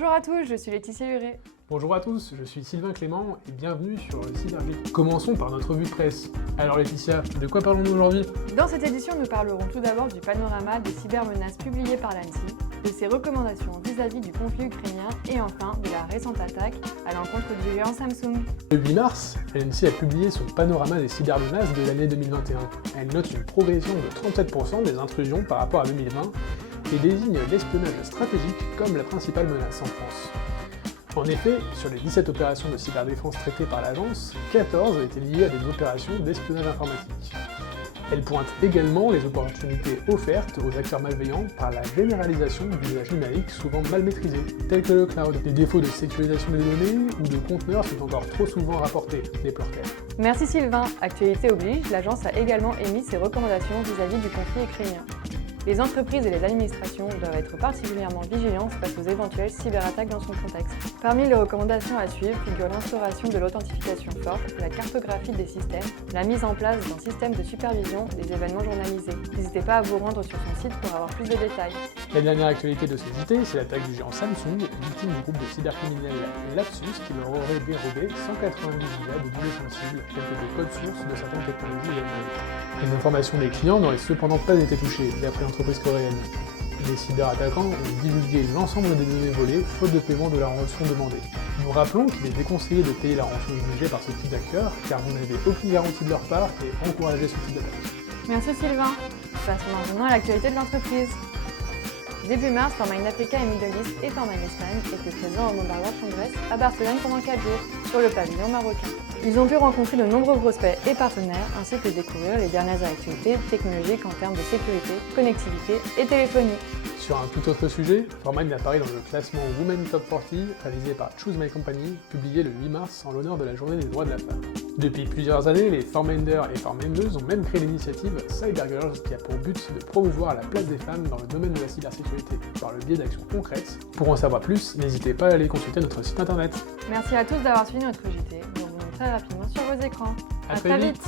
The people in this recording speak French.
Bonjour à tous, je suis Laetitia Huré. Bonjour à tous, je suis Sylvain Clément et bienvenue sur le Cybergeek. Commençons par notre revue de presse. Alors Laetitia, de quoi parlons-nous aujourd'hui? Dans cette édition, nous parlerons tout d'abord du panorama des cybermenaces publié par l'ANSSI, de ses recommandations vis-à-vis du conflit ukrainien et enfin de la récente attaque à l'encontre du géant Samsung. Le 8 mars, l'ANSSI a publié son panorama des cybermenaces de l'année 2021. Elle note une progression de 37% des intrusions par rapport à 2020 et désigne l'espionnage stratégique comme la principale menace en France. En effet, sur les 17 opérations de cyberdéfense traitées par l'agence, 14 étaient liées à des opérations d'espionnage informatique. Elle pointe également les opportunités offertes aux acteurs malveillants par la généralisation d'usages numériques souvent mal maîtrisés, tels que le cloud. Les défauts de sécurisation des données ou de conteneurs sont encore trop souvent rapportés, déplore-t-elle. Merci Sylvain. Actualité oblige, l'agence a également émis ses recommandations vis-à-vis du conflit ukrainien. Les entreprises et les administrations doivent être particulièrement vigilantes face aux éventuelles cyberattaques dans son contexte. Parmi les recommandations à suivre figure l'instauration de l'authentification forte, la cartographie des systèmes, la mise en place d'un système de supervision des événements journalisés. N'hésitez pas à vous rendre sur son site pour avoir plus de détails. La dernière actualité de ces JT, c'est l'attaque du géant Samsung, victime du groupe de cybercriminels Lapsus qui leur aurait dérobé 190 gigas de données sensibles, telles que des codes sources de certaines technologies et numériques. Les informations des clients n'auraient cependant pas été touchées, d'après l'entreprise coréenne. Les cyberattaquants ont divulgué l'ensemble des données volées, faute de paiement de la rançon demandée. Nous rappelons qu'il est déconseillé de payer la rançon exigée par ce type d'acteurs, car vous n'avez aucune garantie de leur part et encouragez ce type d'attaque. Merci Sylvain. Passons maintenant à l'actualité de l'entreprise. Début mars, Formind Africa et Middle East et Formind Espagne étaient présents au Mobile World Congress à Barcelone pendant 4 jours, sur le pavillon marocain. Ils ont pu rencontrer de nombreux prospects et partenaires, ainsi que découvrir les dernières actualités technologiques en termes de sécurité, connectivité et téléphonie. Sur un tout autre sujet, Formind apparaît dans le classement Women Top 40 réalisé par Choose My Company, publié le 8 mars en l'honneur de la journée des droits de la femme. Depuis plusieurs années, les Forminders et Formindeuses ont même créé l'initiative Cybergirls qui a pour but de promouvoir la place des femmes dans le domaine de la cybersécurité par le biais d'actions concrètes. Pour en savoir plus, n'hésitez pas à aller consulter notre site internet. Merci à tous d'avoir suivi notre JT. Nous revenons très rapidement sur vos écrans. À très vite.